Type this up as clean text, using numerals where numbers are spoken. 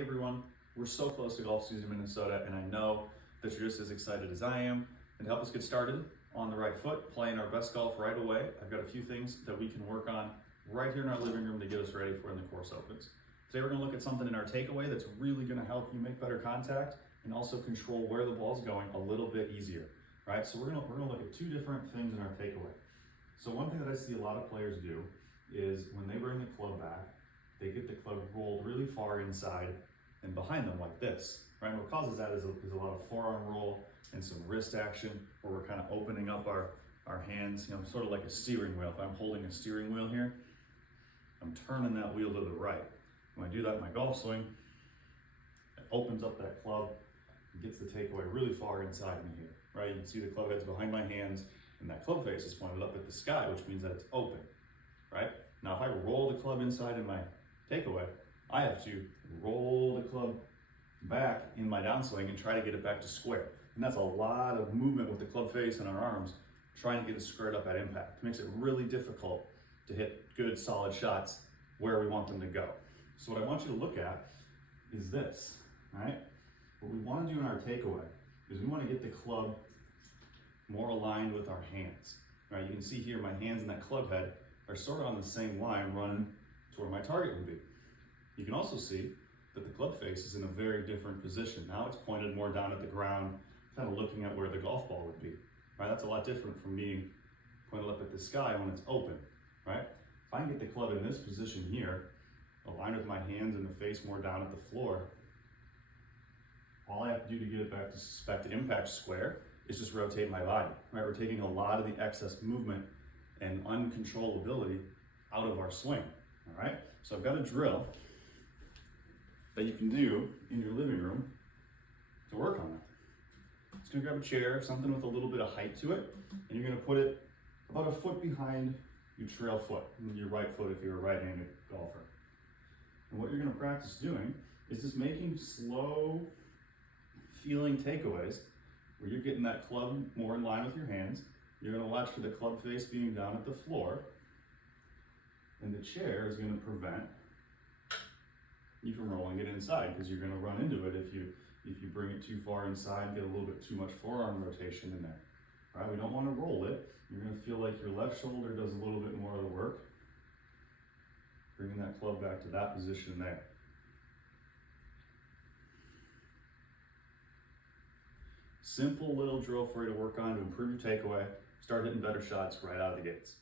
Hey everyone, we're so close to golf season in Minnesota, and I know that you're just as excited as I am. And to help us get started on the right foot, playing our best golf right away, I've got a few things that we can work on right here in our living room to get us ready for when the course opens. Today we're going to look at something in our takeaway that's really going to help you make better contact and also control where the ball's going a little bit easier, right? So we're going to look at two different things in our takeaway. So one thing that I see a lot of players do is when they bring the club back, they get the club rolled really far inside and behind them like this, right? And what causes that is a lot of forearm roll and some wrist action where we're kind of opening up our hands, sort of like a steering wheel. If I'm holding a steering wheel here, I'm turning that wheel to the right. When I do that in my golf swing, it opens up that club and gets the takeaway really far inside me here, right? You can see the club head's behind my hands and that club face is pointed up at the sky, which means that it's open, right? Now, if I roll the club inside in my takeaway, I have to roll the club back in my downswing and try to get it back to square. And that's a lot of movement with the club face and our arms trying to get it squared up at impact. It makes it really difficult to hit good, solid shots where we want them to go. So what I want you to look at is this, right? What we want to do in our takeaway is we want to get the club more aligned with our hands, right? You can see here my hands and that club head are sort of on the same line running to where my target would be. You can also see that the club face is in a very different position. Now it's pointed more down at the ground, kind of looking at where the golf ball would be, right? That's a lot different from being pointed up at the sky when it's open, right? If I can get the club in this position here, aligned with my hands and the face more down at the floor, all I have to do to get it back to impact square is just rotate my body, right? We're taking a lot of the excess movement and uncontrollability out of our swing, all right? So I've got a drill that you can do in your living room to work on it. Just gonna grab a chair, something with a little bit of height to it, and you're gonna put it about a foot behind your trail foot, your right foot if you're a right-handed golfer. And what you're gonna practice doing is just making slow feeling takeaways where you're getting that club more in line with your hands. You're gonna watch for the club face being down at the floor, and the chair is gonna prevent you from rolling it inside because you're gonna run into it if you bring it too far inside and get a little bit too much forearm rotation in there. All right, we don't wanna roll it. You're gonna feel like your left shoulder does a little bit more of the work, bringing that club back to that position there. Simple little drill for you to work on to improve your takeaway, start hitting better shots right out of the gates.